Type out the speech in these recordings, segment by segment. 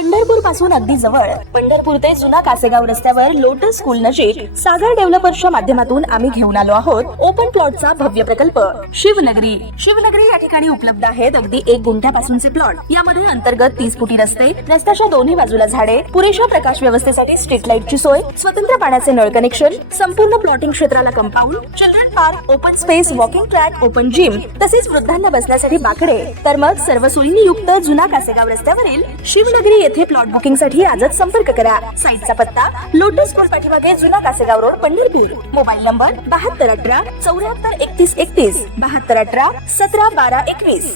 पंढरपूर पासून अगदी जवळ पंढरपूर ते जुना कासेगाव रस्त्यावर लोटस स्कूल नजीक सागर डेव्हलपर्सच्या माध्यमातून आम्ही घेऊन आलो आहोत ओपन प्लॉटचा भव्य प्रकल्प शिवनगरी. शिवनगरी या ठिकाणी उपलब्ध आहेत अगदी 1 गुंठ्यापासूनचे प्लॉट. यामध्ये अंतर्गत 30 फुटी रस्ते, रस्त्याच्या दोन्ही बाजूला झाडे, पुरेशा प्रकाश व्यवस्थेसाठी स्ट्रीट लाईटची सोय, स्वतंत्र पाण्याचे नळ कनेक्शन, संपूर्ण प्लॉटिंग क्षेत्राला compound, children park, open space, walking track, open gym, तसेच वृद्धांना बसण्यासाठी बाकडे. तर मग सर्व सोयींनी युक्त जुना कासेगाव रस्त्यावरील शिवनगरी येथे प्लॉट बुकिंग साठी आजच संपर्क करा. साईटचा पत्ता लोटस स्कूल पाठीमागे जुना Kasegaon road Pandharpur. Mobile number 7218 74 31 31 7218 17 12 21.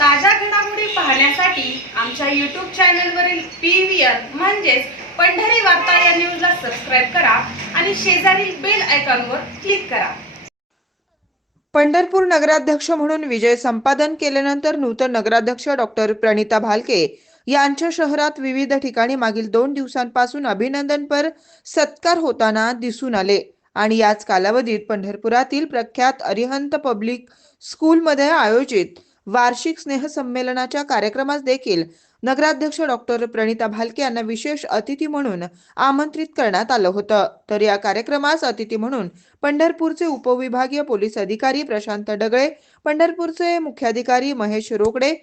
ताज्या घडामोडी पाहण्यासाठी आमच्या YouTube चॅनलवरील PVR म्हणजेच पंढरी वार्ता या न्यूजला सबस्क्राइब करा आणि शेजारील बेल आयकॉनवर क्लिक करा. पंढरपूर नगराध्यक्ष म्हणून विजय संपादन केल्यानंतर नूतन नगराध्यक्ष डॉक्टर प्रणिता भालके यांच्या शहरात विविध ठिकाणी मागील 2 दिवसांपासून अभिनंदनपर सत्कार होताना दिसून आले. आणि याच कालावधीत पंढरपुरातील प्रख्यात अरिहंत पब्लिक स्कूलमध्ये आयोजित वार्षिक स्नेहसंमेलनाच्या कार्यक्रमास देखील नगराध्यक्ष डॉक्टर प्रणिता भालके यांना विशेष अतिथी म्हणून आमंत्रित करण्यात आलं होतं. तर या कार्यक्रमास अतिथी म्हणून पंढरपूरचे उपविभागीय पोलीस अधिकारी प्रशांत डगळे, पंढरपूरचे मुख्याधिकारी महेश रोकडे,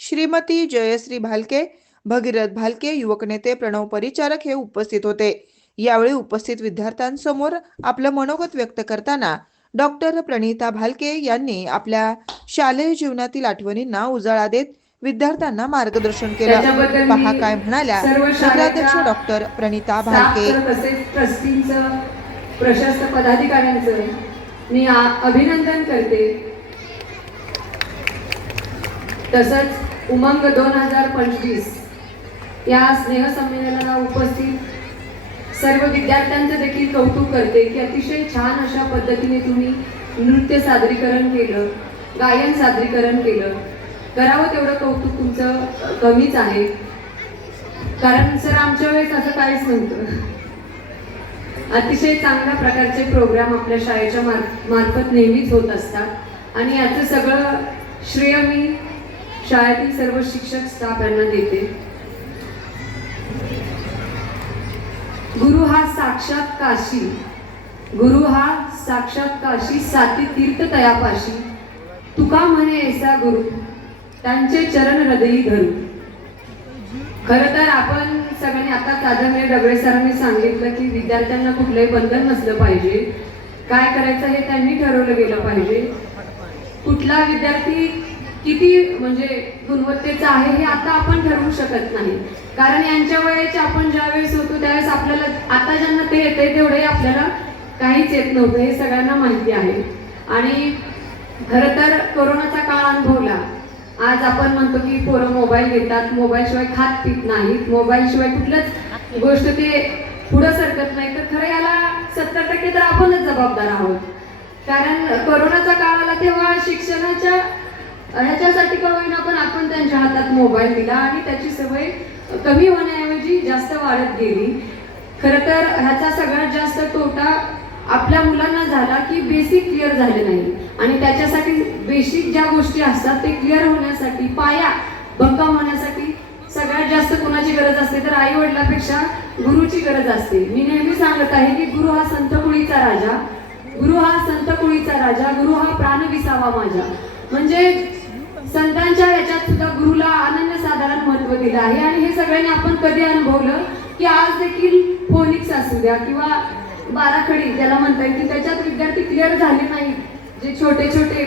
श्रीमती जयश्री भालके, भगीरथ भालके, युवक नेते प्रणव परिचारक हे उपस्थित होते. यावेळी उपस्थित विद्यार्थ्यांसमोर आपलं मनोगत व्यक्त करताना डॉक्टर प्रणिता भालके यांनी आपल्या शालेय जीवनातील आठवणींना उजाळा देत विद्यार्थ्यांना मार्गदर्शन केलं. पहा काय म्हणाल्या नगराध्यक्ष डॉक्टर प्रणिता भालके. तसेच ट्रस्टींचं, प्रशस्त पदाधिकाऱ्यांचं मी अभिनंदन करते. तसंच उमंग 2025 या स्नेहसंमेलनाला उपस्थित सर्व विद्यार्थ्यांचं देखील कौतुक करते की अतिशय छान अशा पद्धतीने तुम्ही नृत्य सादरीकरण केलं, गायन सादरीकरण केलं. करावं तेवढं कौतुक तुमचं कमीच आहे, कारण सर आमच्या वेळेस असं काहीच नव्हतं. अतिशय चांगल्या प्रकारचे प्रोग्राम आपल्या शाळेच्या मार्फत नेहमीच होत असतात आणि याचं सगळं श्रेय मी शाळेतील सर्व शिक्षक स्टाफ यांना देते. गुरु हा साक्षात काशी, गुरु हा साक्षात काशी, साती तीर्थ तयापाशी, तुका म्हणे ऐसा गुरु, त्यांचे चरण हृदयी धरू. खरं तर आपण सगळ्यांनी आता आदरणीय डगळे सरांनी सांगितलं की विद्यार्थ्यांना कुठलंही बंधन नसलं पाहिजे, काय करायचं हे त्यांनी ठरवलं गेलं पाहिजे. कुठला विद्यार्थी किती म्हणजे गुणवत्तेचा आहे हे आता आपण ठरवू शकत नाही, कारण यांच्या वयाचे आपण ज्यावेळेस होतो त्यावेळेस आपल्याला आता ज्यांना ते येते तेवढे आपल्याला काहीच येत नव्हतं, हे सगळ्यांना माहिती आहे. आणि खरं तर कोरोनाचा काळ अनुभवला. आज आपण म्हणतो की पोरं मोबाईल घेतात, मोबाईल शिवाय खात पीत नाहीत, मोबाईल शिवाय कुठलंच गोष्ट ते पुढं सरकत नाही. तर खरं याला 70% तर आपणच जबाबदार आहोत, कारण कोरोनाचा काळ आला तेव्हा शिक्षणाच्या ह्याच्यासाठी का होईना पण आपण त्यांच्या हातात मोबाईल दिला आणि त्याची सवय कमी होण्याऐवजी जास्त वाढत गेली. खरं तर ह्याचा सगळ्यात जास्त तोटा आपल्या मुलांना झाला की बेसिक क्लिअर झाले नाही, आणि त्याच्यासाठी बेसिक ज्या गोष्टी असतात ते क्लिअर होण्यासाठी, पाया भक्कम होण्यासाठी सगळ्यात जास्त कोणाची गरज असते तर आई वडिलांपेक्षा गुरुची गरज असते. मी नेहमी सांगत आहे की गुरु हा संत कुळीचा राजा, गुरु हा संत कुळीचा राजा, गुरु हा प्राण विसावा माझा. म्हणजे संतांच्या याच्यात सुद्धा गुरुला अनन्यसाधारण महत्व दिलं आहे. आणि हे सगळ्यांनी आपण कधी अनुभवलं की आज देखील फोनिक्स असू द्या किंवा बाराखडी ज्याला म्हणता येईल की त्याच्यात विद्यार्थी क्लिअर झाले नाही, जे छोटे छोटे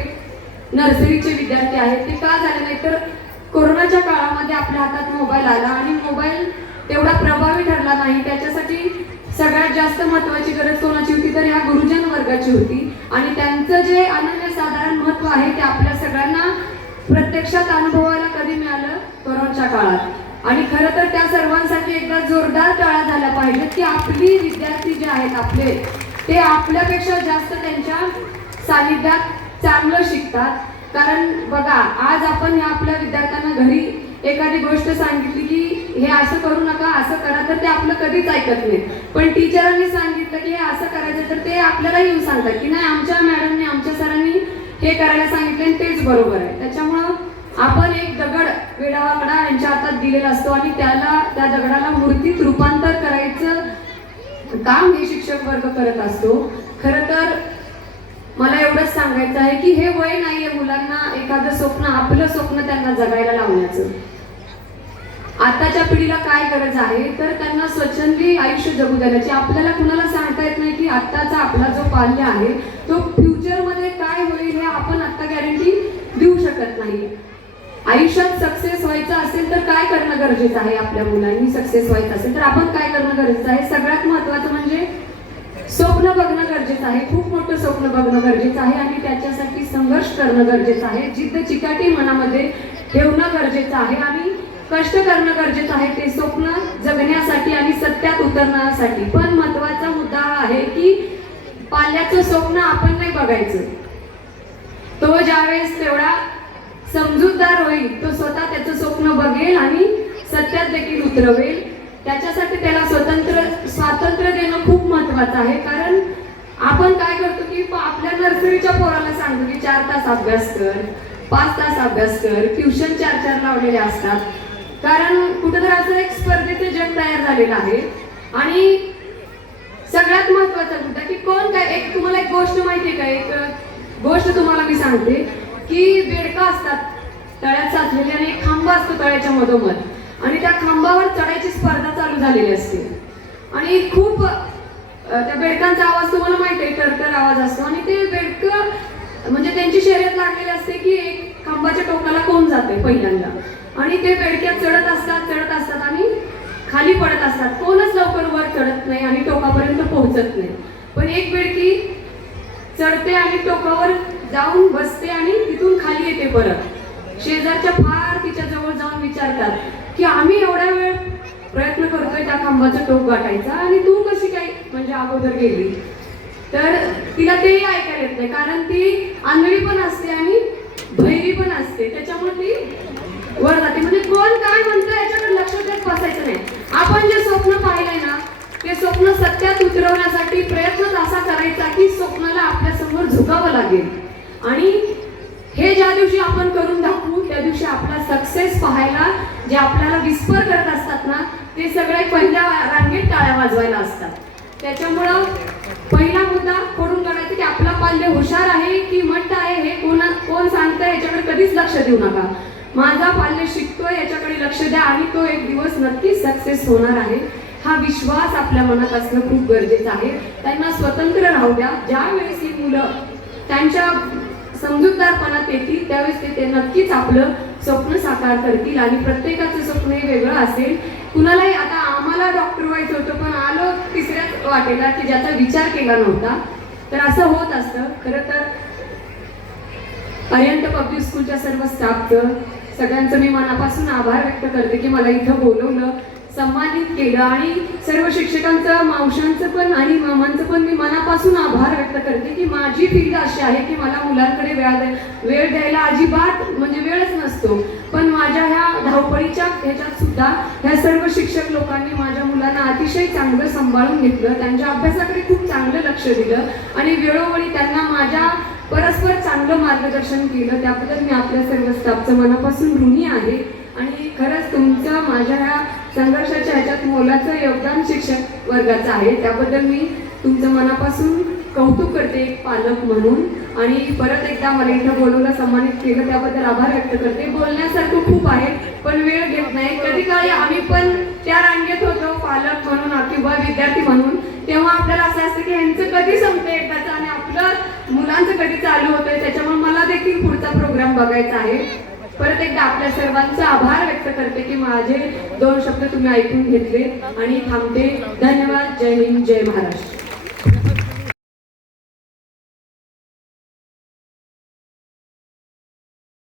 नर्सरीचे विद्यार्थी आहेत ते का झाले नाही, तर कोरोनाच्या काळामध्ये आपल्या हातात मोबाईल आला आणि मोबाईल तेवढा प्रभावी ठरला नाही. त्याच्यासाठी सगळ्यात जास्त महत्वाची गरज कोणाची होती तर ह्या गुरुजन वर्गाची होती, आणि त्यांचं जे अनन्यसाधारण महत्व आहे ते आपल्या सगळ्यांना प्रत्यक्षात अनुभवायला कधी मिळालं, कोरोनाच्या काळात. आणि खरं तर त्या सर्वांसाठी एकदा जोरदार टाळ्या झाल्या पाहिजेत की आपली विद्यार्थी जे आहेत आपले, ते आपल्यापेक्षा जास्त त्यांच्या सानिध्यात चांगलं शिकतात. कारण बघा, आज आपण ह्या आपल्या विद्यार्थ्यांना घरी एखादी गोष्ट सांगितली की हे असं करू नका, असं करा, तर ते आपलं कधीच ऐकत नाही. पण टीचरांनी सांगितलं की हे असं करायचं तर ते आपल्याला येऊन सांगतात की नाही, आमच्या मॅडमने, आमच्या सरांनी हे करायला सांगितलं आणि तेच बरोबर आहे. त्याच्यामुळं आपण एक दगड वेडावाकडा यांच्या हातात दिलेला असतो आणि त्या दगडाला मूर्तीत रूपांतर करायचं काम हे शिक्षक वर्ग करत असतो. खरं तर मला एवढंच सांगायचं आहे की हे वय नाहीये मुलांना एखादं स्वप्न, आपलं स्वप्न त्यांना जगायला लावण्याचं. आताच्या पिढीला काय गरज आहे तर त्यांना स्वच्छंदी आयुष्य जगू देण्याची. आपल्याला कुणाला सांगता येत नाही की आत्ताचा आपला जो पाल्य आहे तो फ्युचरमध्ये काय होईल हे आपण आत्ता गॅरंटी देऊ शकत नाही. आयुष्यात सक्सेस व्हायचं असेल तर काय करणं गरजेचं आहे? आपल्या मुलांनी सक्सेस व्हायचं असेल तर आपण काय करणं गरजेचं आहे? सगळ्यात महत्त्वाचं म्हणजे स्वप्न बघणं गरजेचं आहे. खूप मोठं स्वप्न बघणं गरजेचं आहे आणि त्याच्यासाठी संघर्ष करणं गरजेचं आहे. जिद्द चिकाटी मनामध्ये ठेवणं गरजेचं आहे आणि कष्ट करणं गरजेचं आहे ते स्वप्न जगण्यासाठी आणि सत्यात उतरण्यासाठी. पण महत्त्वाचा मुद्दा हा आहे की पाल्याचं स्वप्न आपण नाही बघायचं. तो ज्यावेळेस तेवढा समजूतदार होईल तो स्वतः त्याचं स्वप्न बघेल आणि सत्यात देखील उतरवेल. त्याच्यासाठी त्याला स्वातंत्र्य देणं खूप महत्वाचं आहे. कारण आपण काय करतो की आपल्या नर्सरीच्या पोराला सांगतो की 4 तास अभ्यास कर, 5 तास अभ्यास कर, ट्युशन 4 लावलेले असतात. कारण कुठेतरी असं एक स्पर्धेचं जग तयार झालेलं आहे. आणि सगळ्यात महत्वाचा मुद्दा की कोण काय, तुम्हाला एक गोष्ट माहिती आहे का? एक गोष्ट तुम्हाला मी सांगते की बेडका असतात तळ्यात साचलेली आणि एक खांबा असतो तळ्याच्या मधोमध आणि त्या खांबावर चढायची स्पर्धा चालू झालेली असते. आणि खूप त्या बेडकांचा आवाज तुम्हाला माहिती आहे, टरटर आवाज असतो. आणि ते बेडकं म्हणजे त्यांची शर्यत लागलेली असते की एक खांबाच्या टोकाला कोण जाते पहिल्यांदा. आणि ते बेडक्या चढत असतात आणि खाली पडत असतात. कोणच लवकर वर चढत नाही आणि टोकापर्यंत पोहोचत नाही. पण एक बेडकी चढते आणि टोकावर जाऊन बसते आणि तिथून खाली येते परत. शेजारच्या फार तिच्या जवळ जाऊन विचारतात की आम्ही एवढा वेळ प्रयत्न करतोय त्या खांबाचं टोक गाठायचा आणि तू कशी काय म्हणजे अगोदर गेली. तर तिला तेही ऐकायला येत नाही कारण ती आंधळी पण असते आणि बहिरी पण असते. त्याच्यामुळे ती वर जाते. म्हणजे कोण काय म्हणतं याच्याकडे लक्ष देत बसायचं नाही. आपण जे स्वप्न पाहिलंय ना ते स्वप्न सत्यात उतरवण्यासाठी प्रयत्न असा करायचा की स्वप्नाला आपल्या समोर झुकावं लागेल. आणि हे ज्या दिवशी आपण करून दाखवू त्या दिवशी आपला सक्सेस पाहायला जे आपल्याला विस्पर करत असतात ना ते सगळे पहिल्या रांगेत टाळ्या वाजवायला असतात. त्याच्यामुळं पहिला मुद्दा खोडून काढायचा की आपला पाल्य हुशार आहे की मट्ट आहे हे कोण सांगतंय याच्याकडे कधीच लक्ष देऊ नका. माझा पाल्य शिकतोय याच्याकडे लक्ष द्या आणि तो एक दिवस नक्कीच सक्सेस होणार आहे. हा विश्वास आपल्या मनात असणं खूप गरजेचं आहे. त्यांना स्वतंत्र राहू द्या. ज्यावेळेस ही मुलं त्यांच्या समजूतदारपणात येतील त्यावेळेस ते नक्कीच आपलं स्वप्न साकार करतील. आणि प्रत्येकाचं स्वप्न हे वेगळं असेल. कुणालाही आता आम्हाला डॉक्टर व्हायचं होतं पण आलो तिसऱ्याच वाटेला की ज्याचा विचार केला नव्हता. तर असं होत असतं. खरं तर अरिहंत पब्लिक स्कूलच्या सर्व स्टाफचं सगळ्यांचं मी मनापासून आभार व्यक्त करते की मला इथं बोलवलं, सन्मानित केलं. आणि सर्व शिक्षकांचं, मावशांचं पण आणि मामांचं पण मी मनापासून आभार व्यक्त करते की माझी फील्ड अशी आहे की मला मुलांकडे वेळ द्यायला अजिबात म्हणजे वेळच नसतो. पण माझ्या ह्या धावपळीच्या ह्याच्यात सुद्धा ह्या सर्व शिक्षक लोकांनी माझ्या मुलांना अतिशय चांगलं सांभाळून घेतलं. त्यांच्या अभ्यासाकडे खूप चांगलं लक्ष दिलं आणि वेळोवेळी त्यांना माझ्या परस्पर चांगलं मार्गदर्शन केलं. त्याबद्दल मी आपल्या सर्व स्टाफचं मनापासून ऋणी आहे. आणि खरंच तुमचं माझ्या ह्या संघर्षाच्या ह्याच्यात मोलाचं योगदान शिक्षक वर्गाचं आहे. त्याबद्दल मी तुमचं मनापासून कौतुक करते एक पालक म्हणून. आणि परत एकदा मला इथं बोलवलं, सन्मानित केलं त्याबद्दल आभार व्यक्त करते. बोलण्यासारखं खूप आहे पण वेळ घेत नाही. कधी काळी आम्ही पण त्या रांगेत होतो पालक म्हणून किंवा विद्यार्थी म्हणून. तेव्हा आपल्याला असं असतं की यांचं कधी संपतं एकदाचं आणि आपलं मुलांचं कधी चालू होतंय. त्याच्यामुळे मला देखील पुढचा प्रोग्राम बघायचा आहे. परत एकदा आपल्या सर्वांचा आभार व्यक्त करते की माझे 2 शब्द तुम्ही ऐकून घेतले आणि थांबते. धन्यवाद. जय हिंद, जय महाराष्ट्र.